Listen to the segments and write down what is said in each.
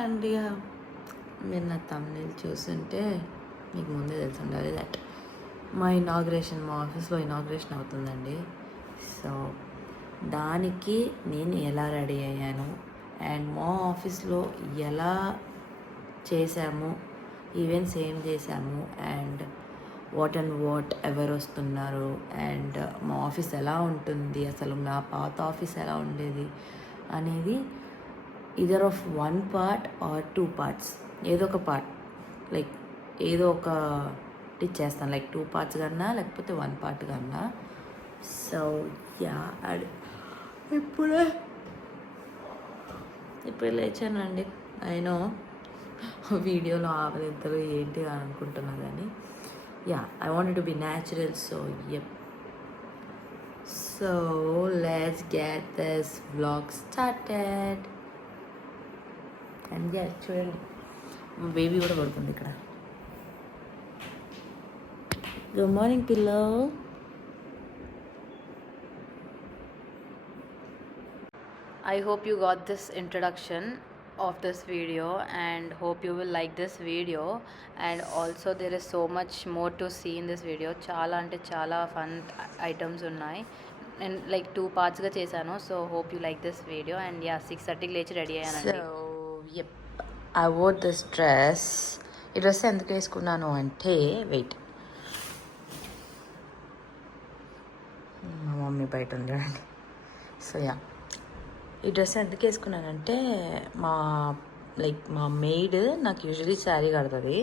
అండ్ మీరు నా తమ్ముళ్ళు చూస్తుంటే మీకు ముందే తెలిసి ఉండాలి దట్ మా ఆఫీస్లో ఇనాగ్రేషన్ అవుతుందండి. సో దానికి నేను ఎలా రెడీ అయ్యాను అండ్ మా ఆఫీస్లో ఎలా చేసాము, ఈవెంట్స్ ఏం చేసాము అండ్ వాట్ ఎవరు వస్తున్నారు అండ్ మా ఆఫీస్ ఎలా ఉంటుంది, అసలు నా పాత ఆఫీస్ ఎలా ఉండేది అనేది ఇదర్ ఆఫ్ 1 పార్ట్ ఆర్ 2 పార్ట్స్, ఏదో ఒక పార్ట్, లైక్ ఏదో ఒకటి చేస్తాను, లైక్ 2 పార్ట్స్ కన్నా లేకపోతే 1 పార్ట్ కన్నా. సో అది ఇప్పుడే లేచానండి. అయినో వీడియోలో ఆవలింతలు ఏంటి అని అనుకుంటున్నా కానీ I wanted to be natural, so yep. So let's get this vlog started. And చూడండి మా బేబీ కూడా పడుతుంది ఇక్కడ. Good morning pillow. I hope you got this introduction of this video and hope you will like this video, and also there is so much more to see in this video. చాలా అంటే చాలా fun items ఉన్నాయి. నేను లైక్ 2 పార్ట్స్గా చేశాను. So hope you like this video. And 6:30కి లేచి ready అయ్యానండి. So I wore this dress. ఈ డ్రెస్ ఎందుకు వేసుకున్నాను అంటే వెయిట్, మా మమ్మీ బయట ఉంది చూడండి. సో ఈ డ్రెస్ ఎందుకు వేసుకున్నానంటే మా మెయిడ్ నాకు యూజువలీ శారీ కడుతుంది,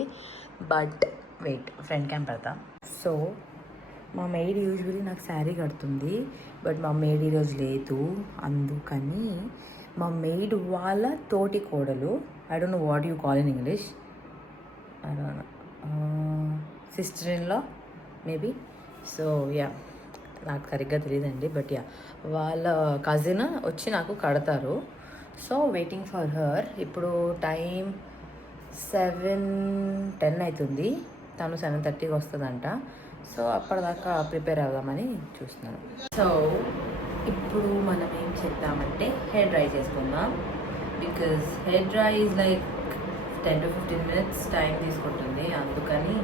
బట్ వెయిట్ ఫ్రంట్ క్యామ్ పెడతా. సో మా మెయిడ్ యూజువలీ నాకు శారీ కడుతుంది, బట్ మా మెయిడ్ ఈరోజు లేదు. అందుకని మా మెయిడ్ వాళ్ళ తోటి కోడలు, I don't know what you call in English, sister in law maybe. So నాకు సరిగ్గా తెలియదండి, బట్ వాళ్ళ కజిన్ వచ్చి నాకు కడతారు. So waiting for her. ఇప్పుడు టైం 7:10 అవుతుంది, తను 7:30కి వస్తుందంట. సో అప్పటిదాకా ప్రిపేర్ అవుదామని చూస్తున్నాను. సో ఇప్పుడు మనం ఏం చేద్దామంటే హెయిర్ డ్రై చేసుకుందాం, because hair dry is like 10 to 15 minutes టైం తీసుకుంటుంది. అందుకని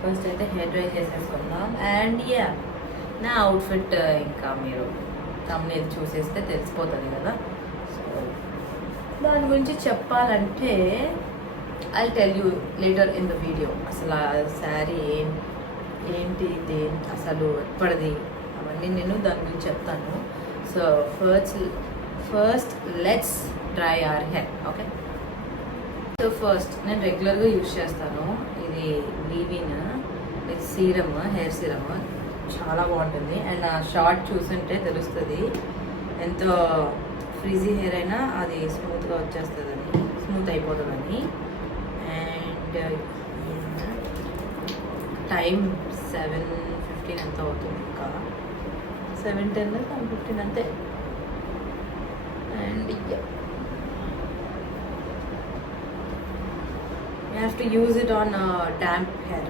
ఫస్ట్ అయితే హెయిర్ డ్రై చేసేసుకుందాం. అండ్ నా అవుట్ఫిట్ ఇంకా మీరు తమ్మునేది చూసేస్తే తెలిసిపోతుంది కదా. సో దాని గురించి చెప్పాలంటే I tell you later in the video. అసలు ఆ శారీ ఏంటి అసలు ఎప్పటిది అవన్నీ నేను దాని గురించి చెప్తాను. So first let's dry hour hair. Okay, so first నేను రెగ్యులర్గా యూజ్ చేస్తాను ఇది లీవిన్ సీరమ్, హెయిర్ సీరమ్. చాలా బాగుంటుంది. అండ్ నా షార్ట్ చూస్తుంటే తెలుస్తుంది ఎంతో ఫ్రీజీ హెయిర్ అయినా అది స్మూత్గా వచ్చేస్తుందని, స్మూత్ అయిపోతుందని. అండ్ టైం 7:15 ఎంత అవుతుంది, ఇంకా 7:10 7:15 అంతే. And you have to use it on damp hair,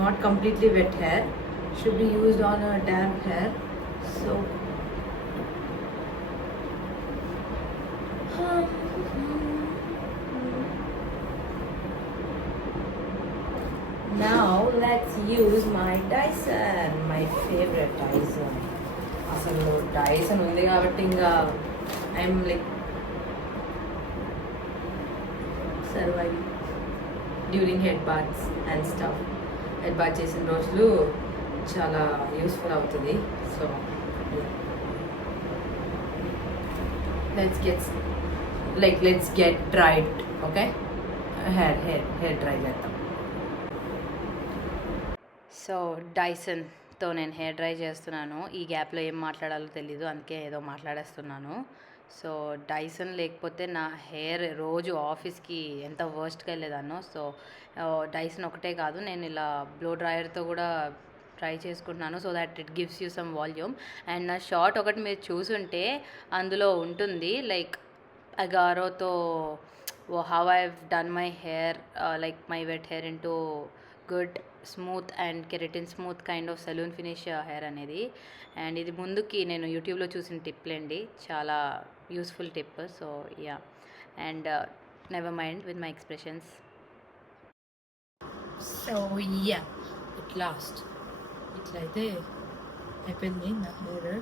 not completely wet hair. Should be used on a damp hair. So now let's use my Dyson, my favorite Dyson. అసలు Dyson ఉంది కాబట్టి ఇంకా I'm like surviving during head baths and stuff. Head bath చేసిన రోజులు చాలా useful అవుతుంది. So let's get dried. Okay, hair dry చేద్దాం. So డైసన్తో నేను హెయిర్ డ్రై చేస్తున్నాను. ఈ గ్యాప్లో ఏం మాట్లాడాలో తెలీదు, అందుకే ఏదో మాట్లాడేస్తున్నాను. సో డైసన్ లేకపోతే నా హెయిర్ రోజు ఆఫీస్కి ఎంత వర్స్ట్గా వెళ్ళేదాన్నో. సో డైసన్ ఒకటే కాదు, నేను ఇలా బ్లో డ్రైయర్తో కూడా ట్రై చేసుకుంటున్నాను, so that it gives you some volume. And నా షార్ట్ ఒకటి మీరు చూసుంటే అందులో ఉంటుంది లైక్ అగారోతో how I have done my hair, like my wet hair into good smooth and keratin smooth kind of salon finish hair అనేది. And ఇది ముందుకి నేను యూట్యూబ్లో చూసిన టిప్లేండి, చాలా useful tip. So and never mind with my expressions. So yeah, it last ఇట్లయితే అయిపోయింది నా హెయిర్.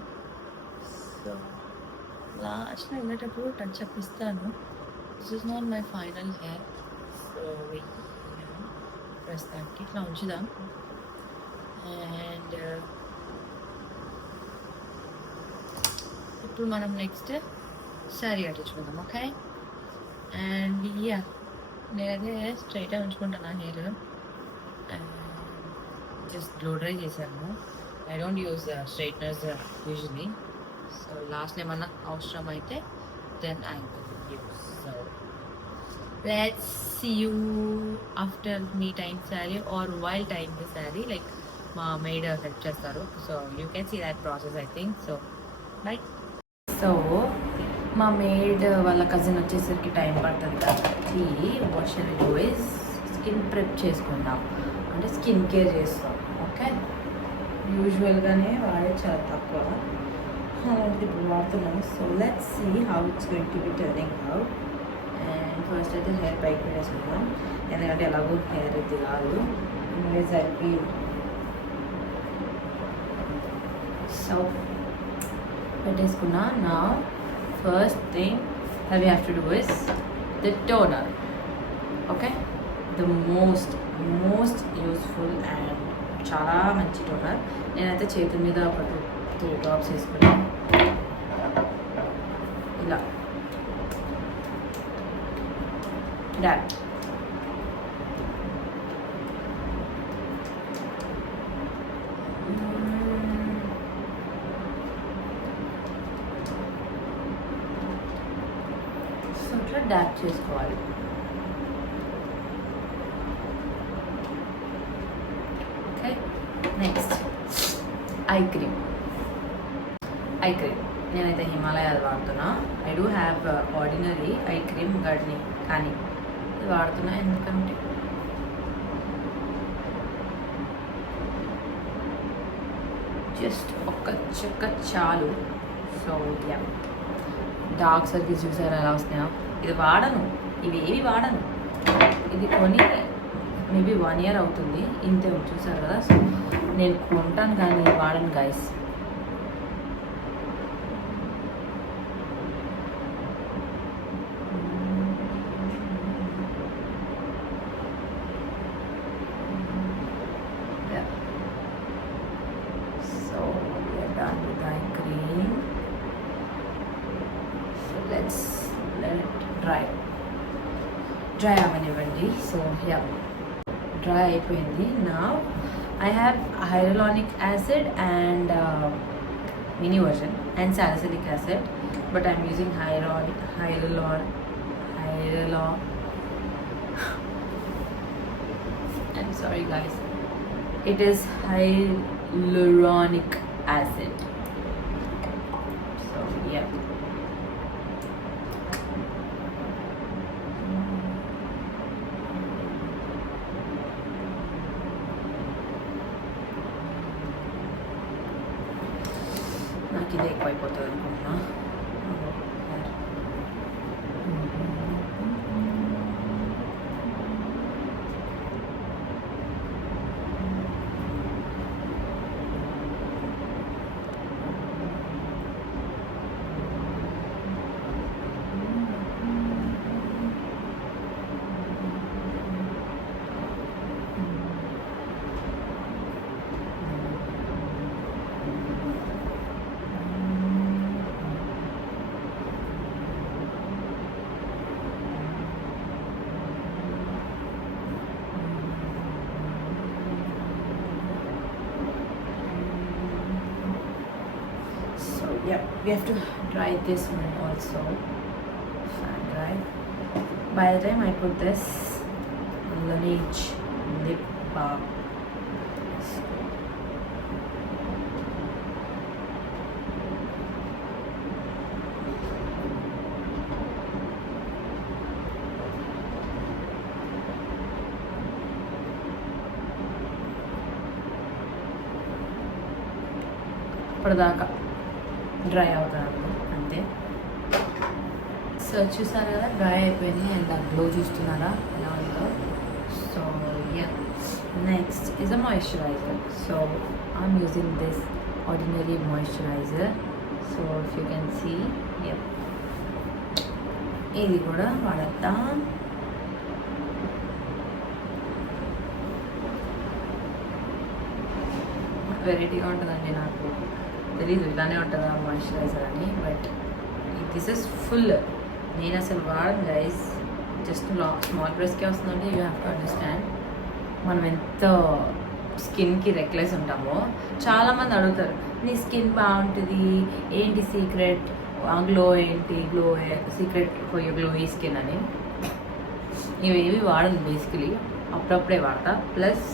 సో లాస్ట్లో వెళ్ళేటప్పుడు టచ్ అప్ ఇస్తాను. This is not my final hair. So ప్రస్తుతానికి ఇట్లా ఉంచుదాం. అండ్ ఇప్పుడు మనం నెక్స్ట్ శారీ కట్టించుకుందాం. ఓకే, అండ్ యా, నేనైతే స్ట్రైట్గా ఉంచుకుంటాను హెయిర్. జస్ట్ బ్లో డ్రై చేశాను. I don't use straighteners usually. So లాస్ట్లో ఏమన్నా అవసరం అయితే then I use. So let's see you after me time sari or while time the sari. Like మా మేడ్ హెల్ప్ చేస్తారు. So you can see that process I think. So right. So మా maid వాళ్ళ cousin వచ్చేసరికి time పడుతుంది కాబట్టి what shall we do is skin prep చేసుకుందాం, అంటే skin care చేస్తాం. ఓకే, యూజువల్గానే వాడే చాలా తక్కువ, అలాంటిది ఇప్పుడు వాడుతున్నాను. So let's see how it's going to be turning out. And first అయితే హెయిర్ పైకి పెట్టేసుకుందాం, ఎందుకంటే ఎలాగో హెయిర్ ఇది కాదు. సరికి సో పెట్టేసుకున్నా. నా first thing that we have to do is the toner. Okay, the most useful and చాలా మంచి టోనర్. నేనైతే చేతి మీద ఒక 2 డ్రాప్స్ వేసుకున్నాను ఇలా. డాట్ సో ఇట్లా డాట్ చేసుకోవాలి. Okay, next eye cream. నేనైతే హిమాలయాది వాడుతున్నా. I do have ordinary eye cream gardening, కానీ ఇది వాడుతున్నా ఎందుకంటే జస్ట్ ఒక్క చెక్క చాలు. సో యా, డార్క్ సర్కిల్స్ చూసారా ఎలా వస్తున్నాయో. ఇది వాడను, ఇవేవి వాడను. ఇది కొని మేబీ 1 year అవుతుంది, ఇంతే చూసారు కదా. సో నేను కొంటాను కానీ వాడను guys. So we're done with eye cream. So let's let it dry అవనివ్వండి. సో యా, డ్రై అయిపోయింది. నా I have hyaluronic acid and mini version and salicylic acid, but I'm using I'm sorry guys, it is hyaluronic acid. So yeah, నాకు ఇది ఎక్కువైపోతుంది అనుకుంటున్నా. Yep, we have to dry this one also. Fan dry. By the time I put this Laneige lip balm, ఇప్పటిదాకా డ్రై అవుతుంది అంతే. సో చూసారు కదా, డ్రై అయిపోయింది అండ్ ఆ గ్లో చూస్తున్నారా ఎలా ఉందో. So yeah, next is a moisturiser. So I'm using this ordinary moisturiser. So if you can see, yeah, ఇది కూడా వాడతాం. వెరైటీగా ఉంటుందండి, నాకు తెలీదు ఇలానే ఉంటుందా మాయిశ్చరైజర్ అని. But this is full. నేను అసలు వాడను గైస్, జస్ట్ స్మాల్ బ్రష్కే వస్తుందంటే యూ హ్యావ్ టు అండర్స్టాండ్ మనం ఎంత స్కిన్కి రెక్లెస్ ఉంటామో. చాలామంది అడుగుతారు, నీ స్కిన్ బాగుంటుంది ఏంటి సీక్రెట్, గ్లో ఏంటి, glow secret for you glow ఈ స్కిన్ అని. ఇవేవి వాడను బేసికలీ, అప్పుడప్పుడే వాడతా. Plus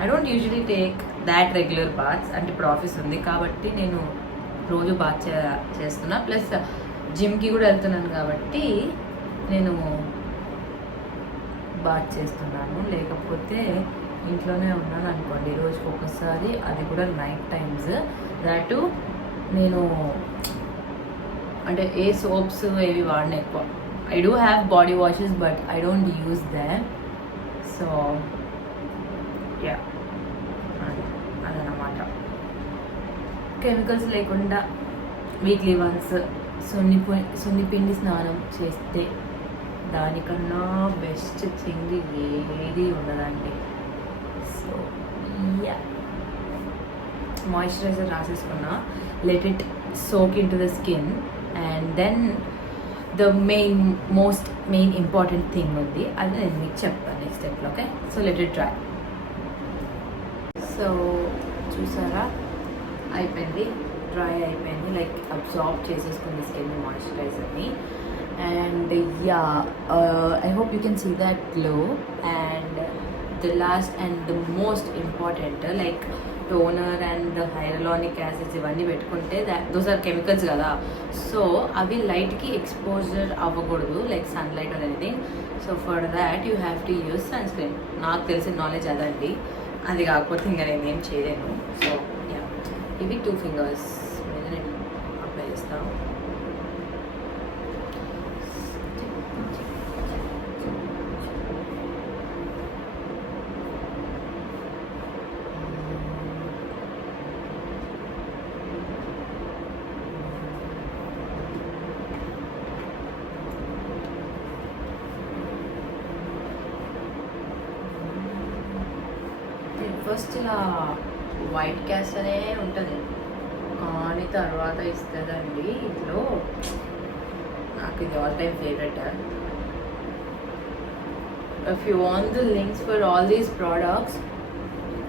I don't usually take that regular baths. అంటే ఇప్పుడు ఆఫీస్ ఉంది కాబట్టి నేను రోజు బాత్ చేస్తున్నా. ప్లస్ జిమ్కి కూడా వెళ్తున్నాను కాబట్టి నేను బాత్ చేస్తున్నాను. లేకపోతే ఇంట్లోనే ఉన్నాను అనుకోండి రోజుకి ఒకసారి, అది కూడా నైట్ టైమ్స్. దాటు నేను అంటే ఏ సోప్స్ ఏవి వాడిన ఎక్కువ. I do have body washes but I don't use them. So yeah, అదనమాట. కెమికల్స్ లేకుండా వీక్లీ వన్స్ సున్నిపిండి స్నానం చేస్తే దానికన్నా బెస్ట్ థింగ్ ఏది ఉండదండి. సో యా, మాయిశ్చరైజర్ రాసేసుకున్నా, let it soak in to the skin and then the main important thing ఉంది, అది నేను మీకు చెప్తాను నెక్స్ట్ స్టెప్లో. Okay, so let it dry. So చూసారా, అయిపోయింది, డ్రై అయిపోయింది, లైక్ అబ్జార్బ్ చేసేసుకుంది స్కిన్ మాయిశ్చరైజర్ని. And yeah, I hope you can see that glow. And the last and the most important, like toner and hyaluronic acids ఇవన్నీ పెట్టుకుంటే those are chemicals కదా. So అవి లైట్కి ఎక్స్పోజర్ అవ్వకూడదు, like sunlight or anything. So for that you have to use sunscreen. నాకు తెలిసిన నాలెడ్జ్ అదండి, అది కాకపోతే ఇంకా నేనేం చేయలేను. సో యా, ఇవి 2 ఫింగర్స్ మీద నేను అప్లై చేస్తాను. ఫస్ట్ ఇలా వైట్ క్యాస్ట్ అనే ఉంటుంది, కానీ తర్వాత ఇస్తుందండి ఇంట్లో. నాకు ఇది all time favourite. If you want the links for all these products,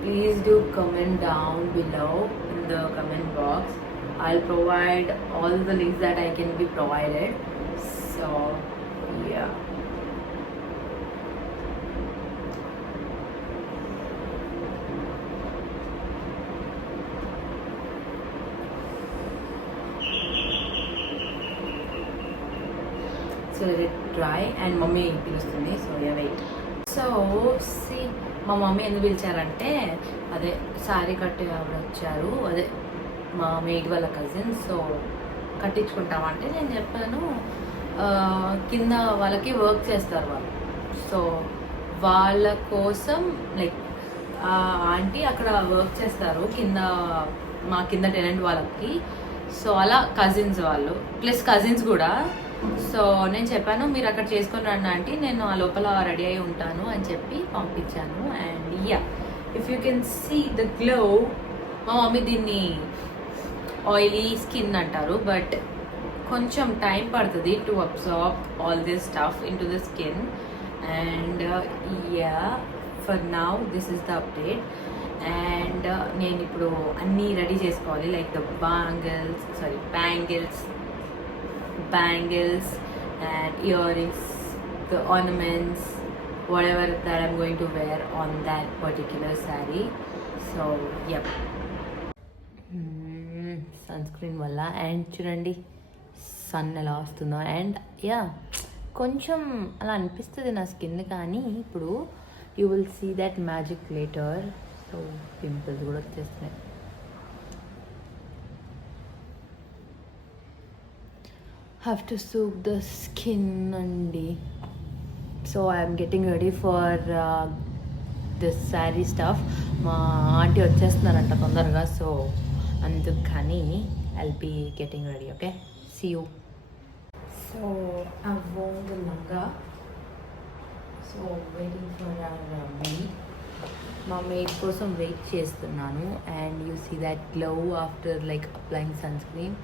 please do comment down below in the comment box. I'll provide all the links that I can be provided. So yeah. So let it dry and mummy పిలుస్తుంది. So yeah, wait. So see, మా mummy ఎందుకు పిలిచారంటే, అదే శారీ కట్టి ఆవిడ వచ్చారు, అదే మా మేడ్ వాళ్ళ కజిన్. సో కట్టించుకుంటామంటే నేను చెప్పాను, కింద వాళ్ళకి వర్క్ చేస్తారు వాళ్ళు. సో వాళ్ళ కోసం లైక్ ఆంటీ అక్కడ వర్క్ చేస్తారు కింద, మా కింద టెనెంట్ వాళ్ళకి. సో అలా కజిన్స్ వాళ్ళు ప్లస్ కజిన్స్ కూడా. సో నేను చెప్పాను, మీరు అక్కడ చేసుకొని రండి ఆంటీ, నేను ఆ లోపల రెడీ అయి ఉంటాను అని చెప్పి పంపించాను. And yeah, if you can see the glow. మా మమ్మీ దీన్ని ఆయిలీ స్కిన్ అంటారు, బట్ కొంచెం టైం పడుతుంది to absorb all this stuff in to the skin. And yeah, for now this is the update. And నేను ఇప్పుడు అన్నీ ready చేసుకోవాలి, like the bangles and earrings, the ornaments, whatever that I'm going to wear on that particular saree. So yep, sunscreen వల్ల. అండ్ చూడండి సన్ ఎలా వస్తుందో. And yeah, కొంచెం అలా అనిపిస్తుంది నా స్కిన్, కానీ ఇప్పుడు you will see that magic later. So pimples కూడా వచ్చేస్తున్నాయి. Have to soak the skin అండి. So I'm getting ready for this sari stuff. మా ఆంటీ వచ్చేస్తున్నారంట తొందరగా, సో అందుకని I'll be getting ready. Okay, see you. So I worn the లంగా. So waiting for our maid. మా maid కోసం wait చేస్తున్నాను. And you see that glow after like applying sunscreen.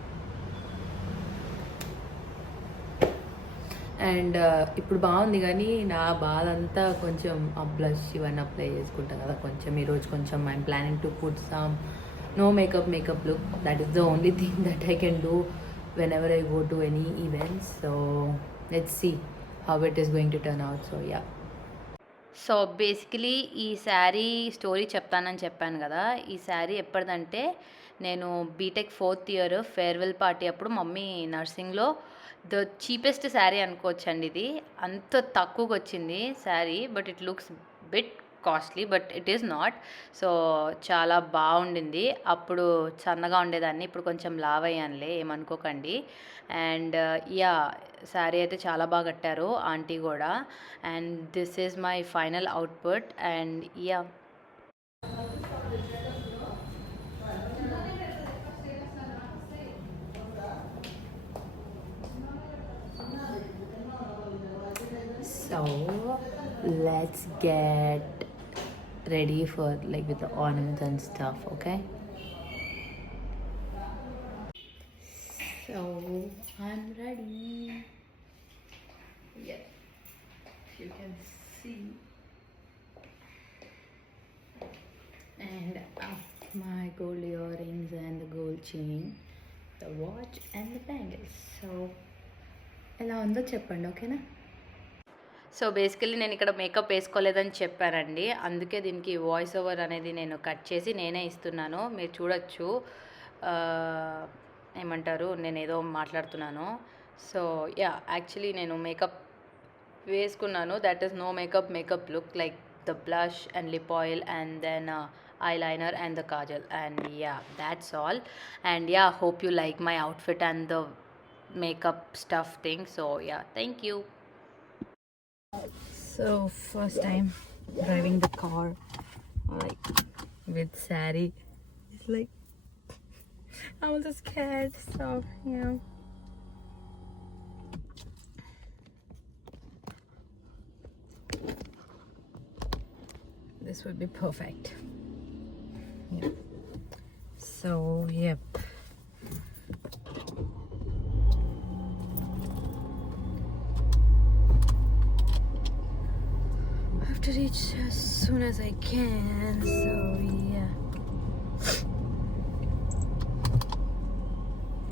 And ఇప్పుడు బాగుంది, కానీ నా బాధ అంతా కొంచెం బ్లష్ ఇవన్నీ అప్లై చేసుకుంటాను కదా కొంచెం. ఈరోజు కొంచెం I'm planning to put some no makeup look. That is the only thing that I can do whenever I go to any events. So let's see how it is going to turn out. So yeah. So basically ఈ శారీ స్టోరీ చెప్తానని చెప్పాను కదా. ఈ శారీ ఎప్పటిదంటే, నేను BTech 4th year farewell party అప్పుడు mummy నర్సింగ్లో the cheapest sari అనుకోవచ్చండి. ఇది అంత తక్కువకి వచ్చింది sari, but it looks bit costly, but it is not. So చాలా బాగుండింది. అప్పుడు సన్నగా ఉండేదాన్ని, ఇప్పుడు కొంచెం లావ్ అయ్యానులే, ఏమనుకోకండి. అండ్ యా, శారీ అయితే చాలా బాగా కట్టారు ఆంటీ కూడా. And this is my final output. And yeah, so let's get ready for like with the ornaments and stuff. Okay, so I'm ready. Yeah, you can see. And my gold earrings and the gold chain, the watch and the bangles. So ఎలా ఉందో చెప్పండి, ఓకేనా? So basically నేను ఇక్కడ మేకప్ వేసుకోలేదని చెప్పానండి, అందుకే దీనికి వాయిస్ ఓవర్ అనేది నేను కట్ చేసి నేనే ఇస్తున్నాను. మీరు చూడొచ్చు, ఏమంటారు, నేను ఏదో మాట్లాడుతున్నాను. సో యా, యాక్చువల్లీ నేను మేకప్ వేసుకున్నాను. That is no makeup look, like the blush and lip oil and then eyeliner and the kajal. And yeah, that's all. And yeah, hope you like my outfit and the makeup stuff thing. So yeah, thank you. So first time driving the car like with Sari. It's like I'm also scared, so you know. This would be perfect. Yeah. So yep. I have to reach as soon as I can. So yeah.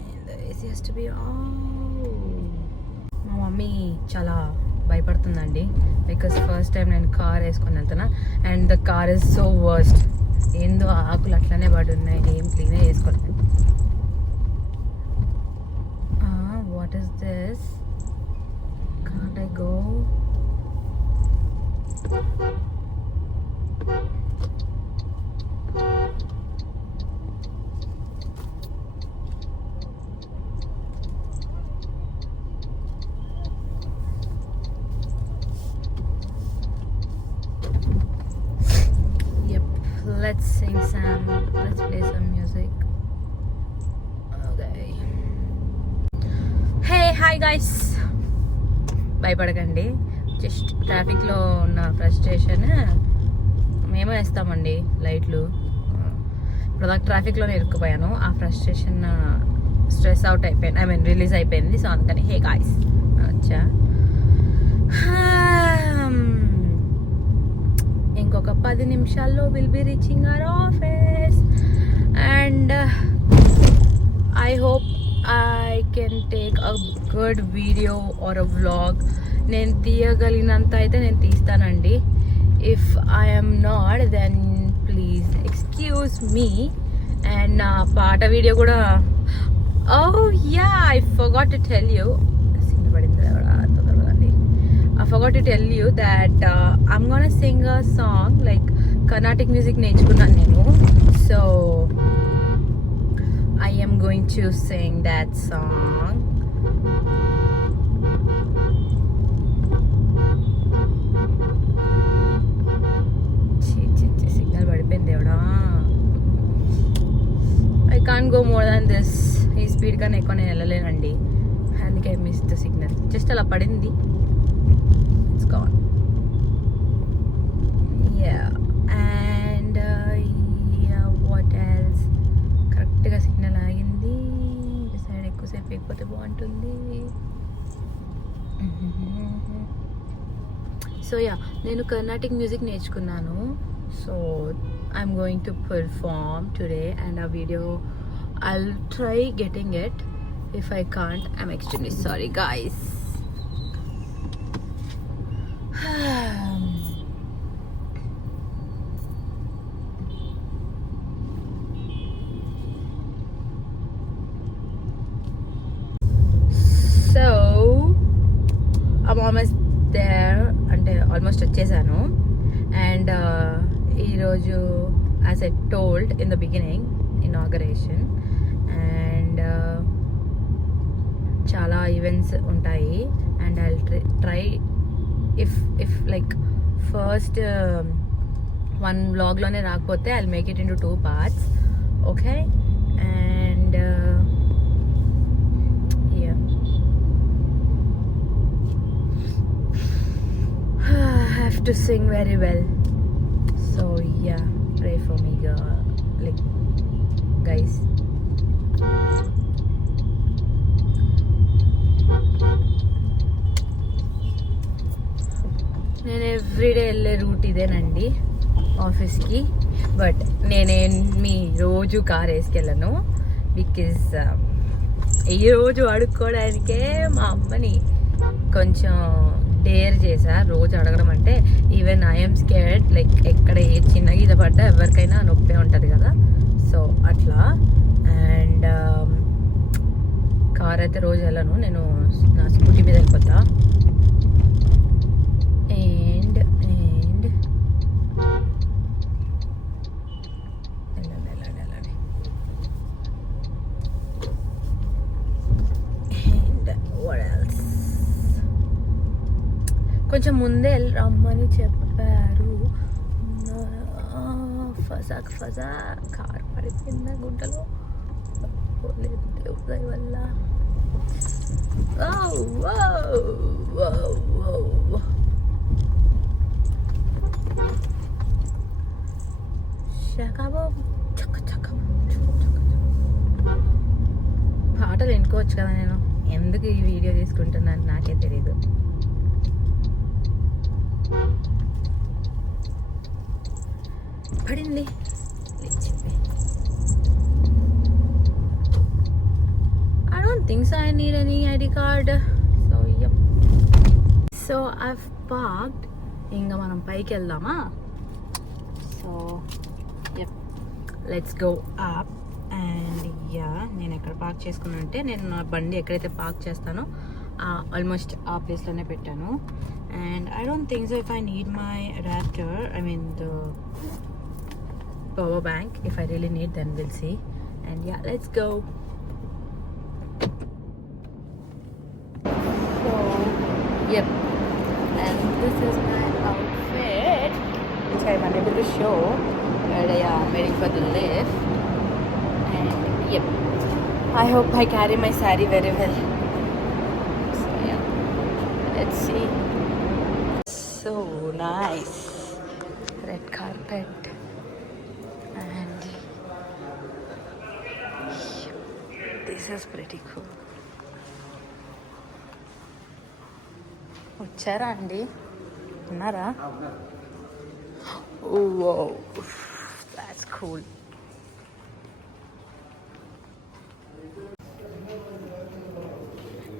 And the AC has to be on. మా మమ్మీ చాలా భయపడుతుందండి, because first time నేను కార్ వేసుకొని వెళ్తున్నా. And the car is so worst. ఏందో ఆకులు అట్లనే పడి ఉన్నాయి, ఏం క్లీనే చేసుకోండి. What is this? Can't I go? Let's play some music. Okay. Hey, hi guys. భయపడకండి, జస్ట్ ట్రాఫిక్లో ఉన్న ఫ్రస్ట్రేషన్ మేమే వేస్తామండి లైట్లు. ఇప్పుడు దాకా ట్రాఫిక్లోనే ఇరుక్కుపోయాను, ఆ ఫ్రస్ట్రేషన్ స్ట్రెస్ అవుట్ అయిపోయింది, ఐ మీన్ రిలీజ్ అయిపోయింది. సో అందుకని హే గాయ్స్ వచ్చా. ఇంకొక 10 నిమిషాల్లో will be reaching our office. And I hope I can take a good video or a vlog. నేను తీయగలిగినంత అయితే నేను తీస్తానండి. If I'm not, then please excuse me. And నా పాట వీడియో కూడా, oh yeah, I forgot to tell you. I forgot to tell you that I'm gonna sing a song, like Carnatic music నేర్చుకున్నాను నేను. So I am going to sing that song. On this. ఈ స్పీడ్ కన్నా ఎక్కువ నేను వెళ్ళలేనండి, అందుకే miss the signal. Just అలా పడింది. It's gone. And what else, కరెక్ట్గా సిగ్నల్ ఆగింది. ఈ సైడ్ ఎక్కువసేపు ఎక్కిపోతే బాగుంటుంది. సో నేను కర్ణాటిక్ మ్యూజిక్ నేర్చుకున్నాను. So I'm going to perform today and ఆ video I'll try getting it. If I can't, I'm extremely sorry guys. So I'm almost there, అంటే ఆల్మోస్ట్ వచ్చేసాను. అండ్ ఈరోజు as I told in the beginning, inauguration and చాలా events ఉంటాయి. And I try if like first one వ్లాగ్లోనే రాకపోతే I make it into 2 parts. ఓకే. And I have to sing very well. So yeah, pray for me, like guys. నేను ఎవ్రీడే వెళ్ళే రూట్ ఇదేనండి ఆఫీస్కి. బట్ నేనేమి రోజు కార్ వేసుకెళ్ళను, బికాజ్ ఈరోజు అడుక్కోవడానికే మా అమ్మని కొంచెం డేర్ చేశా రోజు అడగడం. అంటే ఈవెన్ ఐఎమ్ స్కేర్డ్, లైక్ ఎక్కడ ఏ చిన్న గీత పడ్డా ఎవరికైనా నొప్పే ఉంటుంది కదా. సో అట్లా. అండ్ కార్ అయితే రోజు వెళ్ళను, నేను నా స్కూటీ మీద వెళ్ళిపోతా. అండ్ కొంచెం ముందే రమ్మని చెప్పారు. ఫజా కార్ పడిపోయిందా గుంటలో, దేవుడి వల్ల. పాటలు వినుకోవచ్చు కదా. నేను ఎందుకు ఈ వీడియో తీసుకుంటున్నాను నాకే తెలీదు. పడింది. I don't think so I need any ID card. So yep. So I've parked. ఇంకా మనం పైకి వెళ్దామా? So yep, let's go up. And yeah, నేను ఎక్కడ పార్క్ చేసుకున్నా అంటే, నేను నా బండి ఎక్కడైతే పార్క్ చేస్తానో ఆల్మోస్ట్ ఆ ప్లేస్లోనే పెట్టాను. And I don't think so if I need my adapter, I mean the power bank. If I really need, then we'll see. And yeah, let's go. So yep, and this is my outfit which I'm unable to show, but yeah, I'm waiting for the lift. And yep, I hope I carry my saree very well. So yeah, let's see. So nice red carpet, and this is pretty cool. వచ్చారా అండి? ఉన్నారా? Oh wow, that's cool.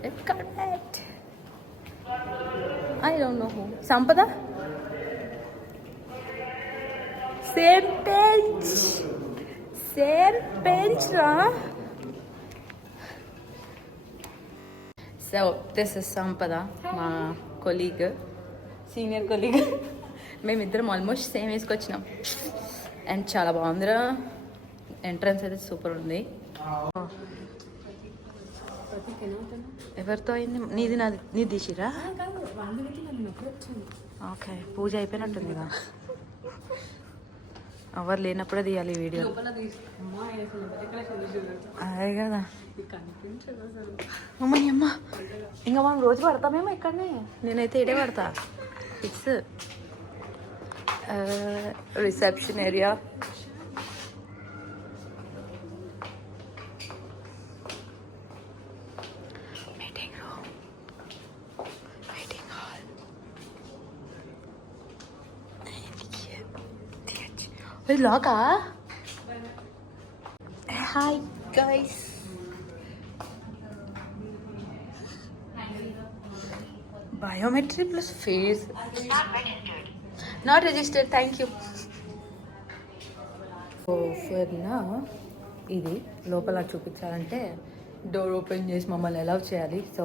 Red carpet. I don't know who. Sampada? Same bench. Same bench, ra. So this is Sampada, my colleague, senior colleague. మేమిద్దరం almost same వేసుకొచ్చినాం. అండ్ చాలా బాగుందిరా, ఎంట్రన్స్ అయితే సూపర్ ఉంది. ఎవరితో అయింది? నీది తీసిరా? ఓకే, పూజ అయిపోయినట్టుందిగా. ఎవరు లేనప్పుడే తీయాలి ఈ వీడియో. అదే కదా అమ్మని అమ్మ. ఇంకా మనం రోజు పడతామేమో ఇక్కడనే. నేనైతే ఇడే పడతా fix. Reception area. Meeting room, meeting hall. ఇది లాకా? Hi guys. Biometry plus face. Not registered, thank you. నా ఇది లోపల చూపించాలంటే డోర్ ఓపెన్ చేసి మమ్మల్ని అలౌ చేయాలి. So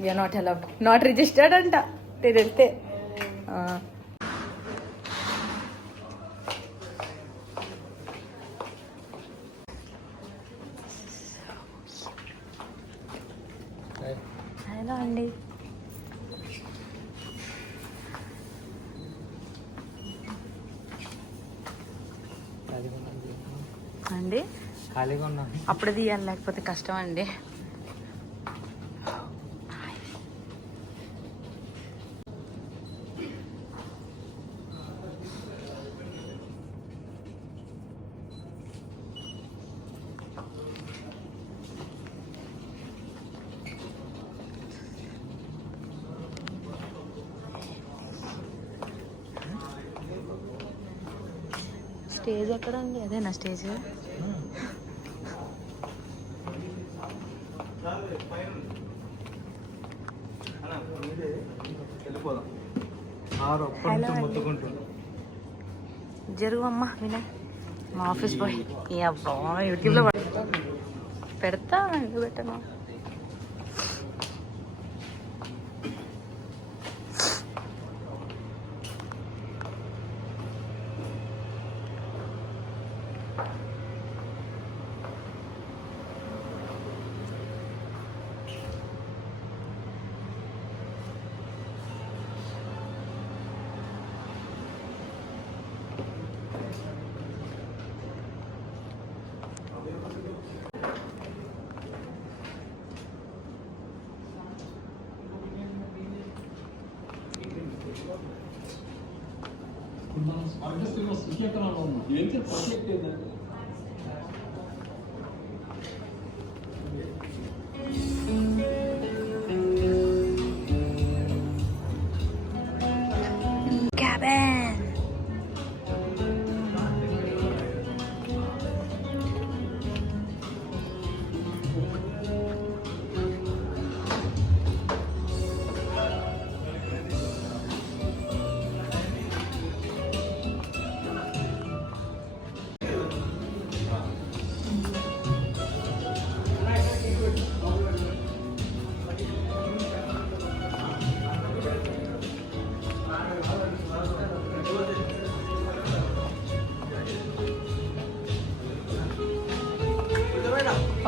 we're not allowed, not registered అంట నేను వెళ్తే. హలో అండి. అండి ఖాళీగా ఉన్నా, అప్పుడే తీయాలి లేకపోతే కష్టం అండి. స్టేజ్ ఎక్కడ అండి? అదేనా స్టేజ్? జరుగు అమ్మా వినయ్, మా ఆఫీస్ బాయ్. ఈ అబ్బా యూట్యూబ్లో పెడతా, ఎందుకు పెట్టను? Cabin.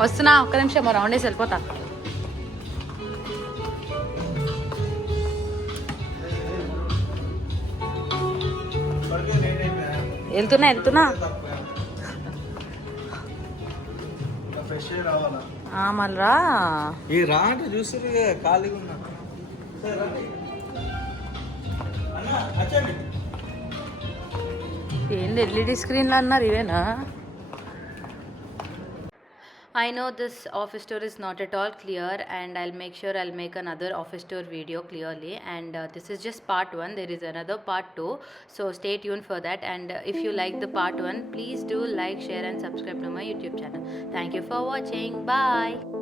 వస్తున్నా, ఒక్క నిమిషం రౌండ్ వేసి వెళ్ళిపోతా. వెళ్తున్నా మళ్ళా చూసి ఖాళీగా ఉన్నా. ఏంది ఎల్ఈడి స్క్రీన్లు అన్నారు, ఇవేనా? I know this office tour is not at all clear, and I'll make sure I'll make another office tour video clearly, and this is just part 1. There is another part 2, so stay tuned for that. And if you like the part 1, please do like, share and subscribe to my YouTube channel. Thank you for watching. Bye.